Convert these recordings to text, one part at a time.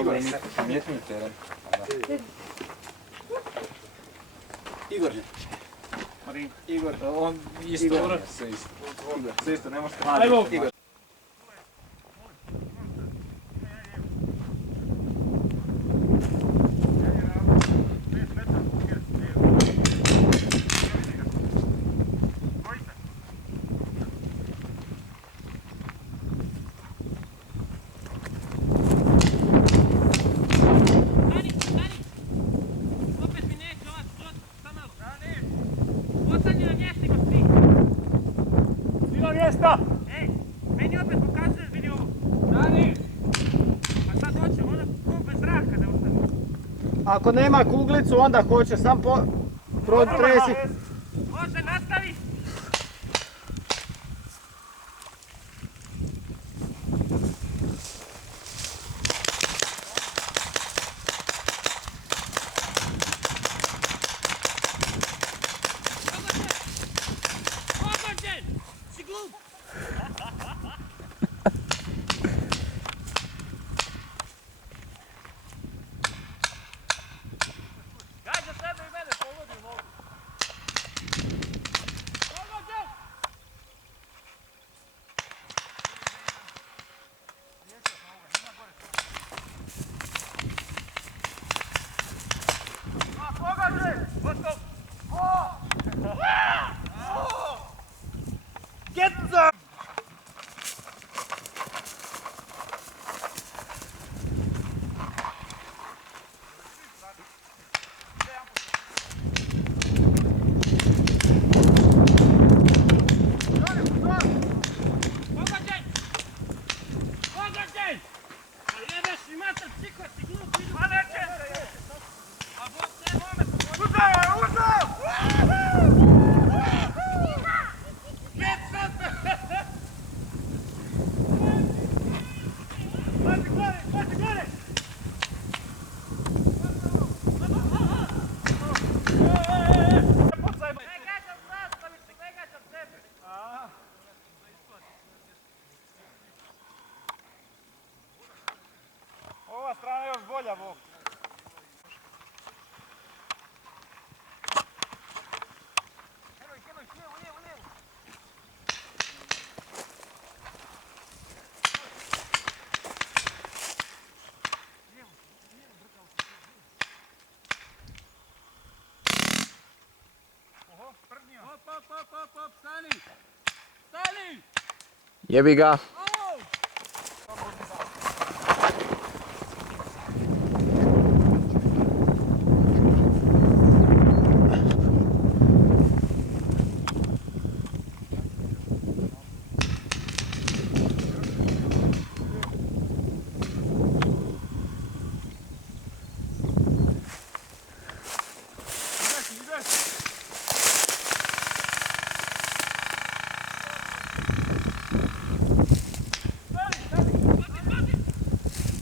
Igor, primijetniji teren. Igor. Igor. On isto Igor. sve isto. Igor. Sve isto, ne možete... Ajmo. Igor. Mjesta! Ej, meni opet pokazuješ, vidi ovo. Rani! A sad hoće, ona kog bez zraka da ostane. Ako nema kuglicu, onda hoće sam protresi. Može, nastavi! Pogođen! Si glup! Gađa sebe i mene, pogodim ovo. Pogođen! Pogođen! Gotov! Get the... Pogođen! Pogođen! Pa jebeš i mater, psiko, si glup, vidu. Pa neće! A Bog te mome pogođen! Uzao! Uzao! Get something! Pazi gore, pazi gore! Ne gađam zastavice, ne gađam sebe! Ova strana je još bolja, Bog. Op, stani! Stani! Jebi ga.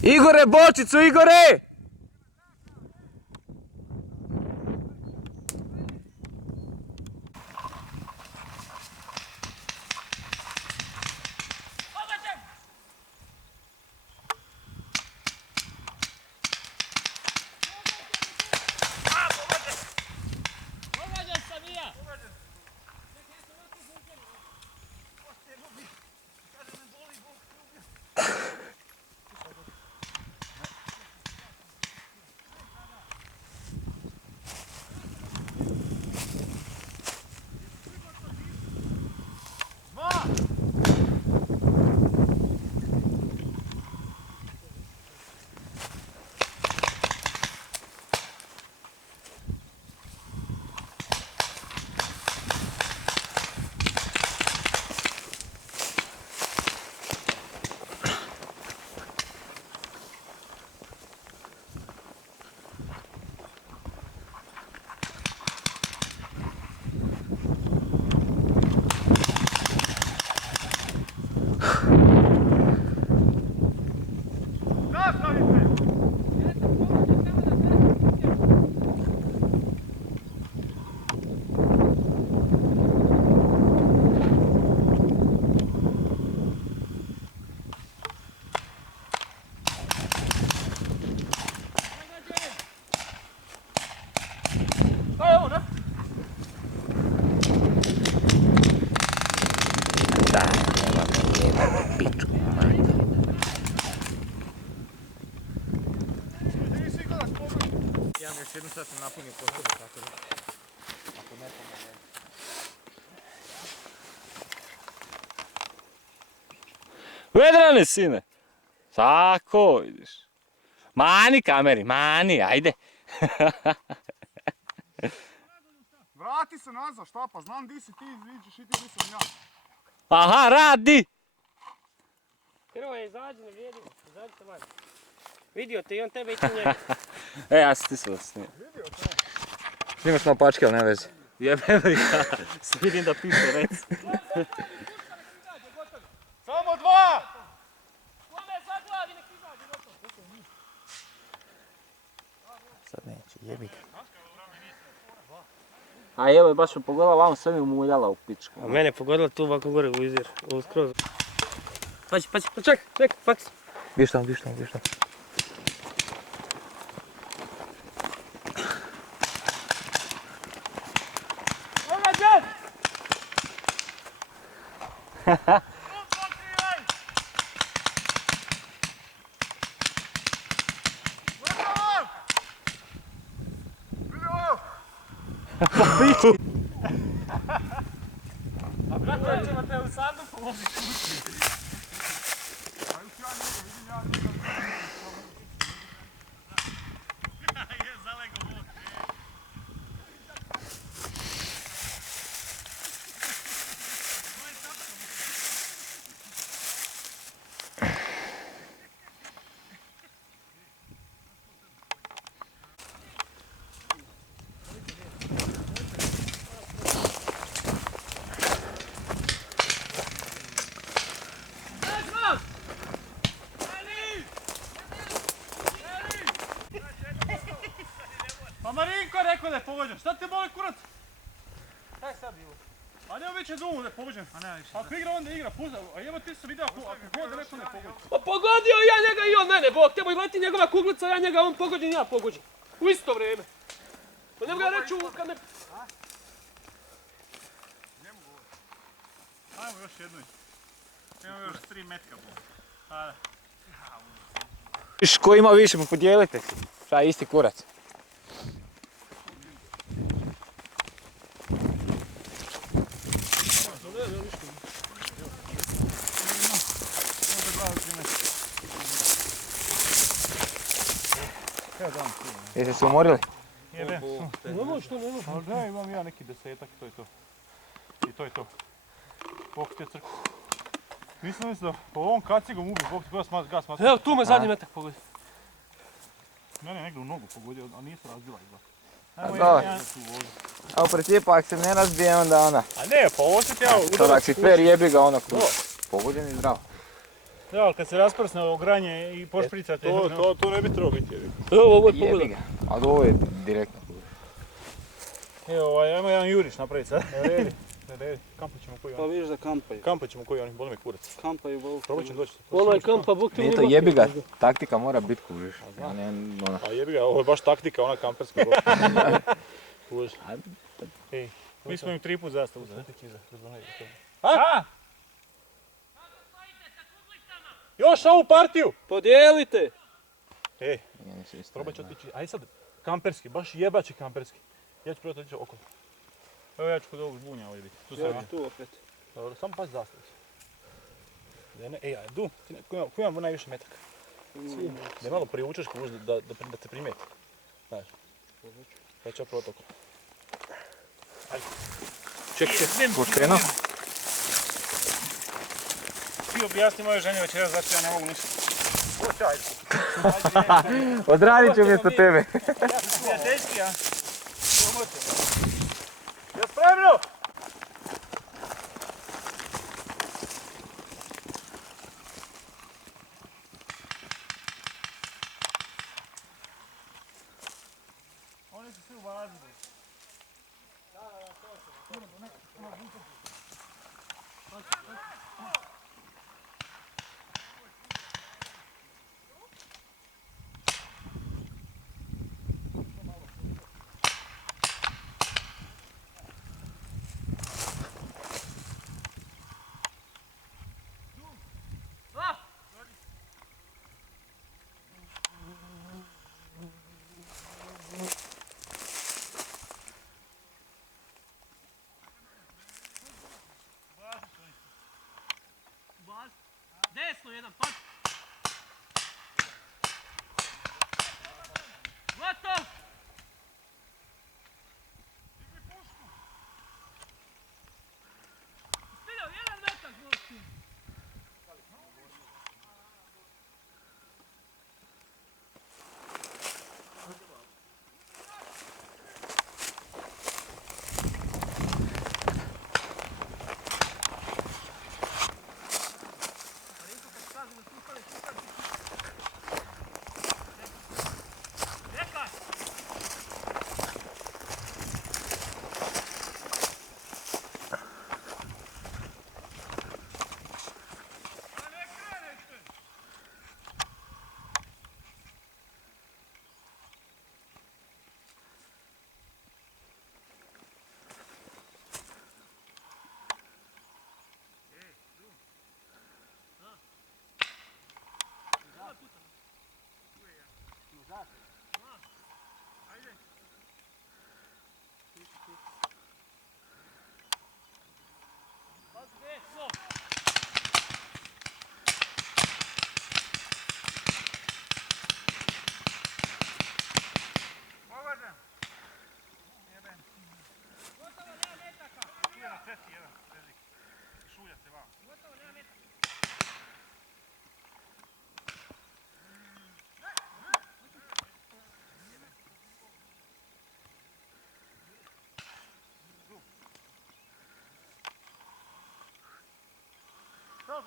Igore, bočicu, Igore! Pogođen! Pogođen sam i ja! imam još jednu sad sam napunio postoje, tako da. Ako ne pomogne. Vedrane, sine. Tako, vidiš. Mani kameri, mani, ajde. Vrati se nazad, šta pa, znam di si ti, vidiš i ti di sam ja. Aha, radi. Hrvoje, izađi, ne vrijedi. Izađite van. Vidio te i on tebe i ti njega. Ja sam ti se da snimam. Snimaš malo pačke, ali ne vezi. Jebe li ja, vidim da piše, reci. Samo dva! Kome zaglavi, nek izađe, gotovo. Sad neće, jebi ga. A evo je baš me pogledala, vamo sve mi umuljala u pičku. A mene je pogodila tu ovako gore u izvir, u skroz. Pazi, ček, pazi. Viš tamo. Događaj! A brate, ćemo te u sandu pomožiti. Pa Marinko rekao da je pogođen, šta te boli kurac? Kaj sad bilo? A nema više džumu da je pogođen. A ne više. Ako igra onda igra, puza. A evo ti su video ako god rekao da je pogođen. Pa pogodio ja njega i on mene, Bog te moj leti njegova kuglica, ja njega, on pogođen, ja pogođen. U isto vrijeme. Pa ne mogu ja reći kad ne... Ajmo još jednoj. Imamo još 3 metka. Ajde. Ko ima više, pa podijelite si. Šta je isti kurac. Jeste se umorili? Jebe. Nemoj što nemoj. Ali da, imam ja neki 10-ak i to je to. I to je to. Bog te crku. Mislim da po ovom kacigom ubi, Bog ti koja gas smatram. Evo tu me zadnji metak pogodio. Mene je negdje u nogu pogodio, a nije se razbila izgleda. dobro. A u principu ako se ne razbije onda ona. A ne, pa ovo se ti ja Sad udarac ako si fer jebi ga ono pogođen i zdravo. Da, ali kad se rasprsne ovo granje i pošpricate... To ne bi trebalo biti. Evo ovo je Jebi pogodio. ga. Ali ovo je direktno. Evo, ajmo jedan juriš napraviti sad. Redi, kampat ćemo koji Pa oni. vidiš da kampaju. Kampat ćemo koji oni, boli me kurac. Kampaju bol. Probat ćemo doći. Ono je kampa, Bog te Nije mi to jebi ga, taktika mora biti kužiš. A ne ona. A jebi ga, ovo je baš taktika, ona kamperska. Kužiš. Ej, mi smo im 3 put zastavu. A? Još ovu partiju! Podijelite! Ej, probat ću otići, aj sad kamperski, baš jebači kamperski. Ja ću probati otići okolo. Evo ja ću kod ovog žbunja ovdje biti. Tu se Ja vidim. ću tu opet. Dobro, samo pazi zastavu. Ej, ajdu, ko imamo najviše metaka? Da je malo privučeš kuž da te primeti. Znaš. Ja ću ja probati okolo. Ajde. Ček, pošteno. Ti objasni moje ženje večeras zašto ja ne mogu ništa. Ajde. Odradit ću umjesto tebe. Prijateljski, a? Je spremno? Oni su svi u bazi.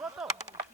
Gotovo!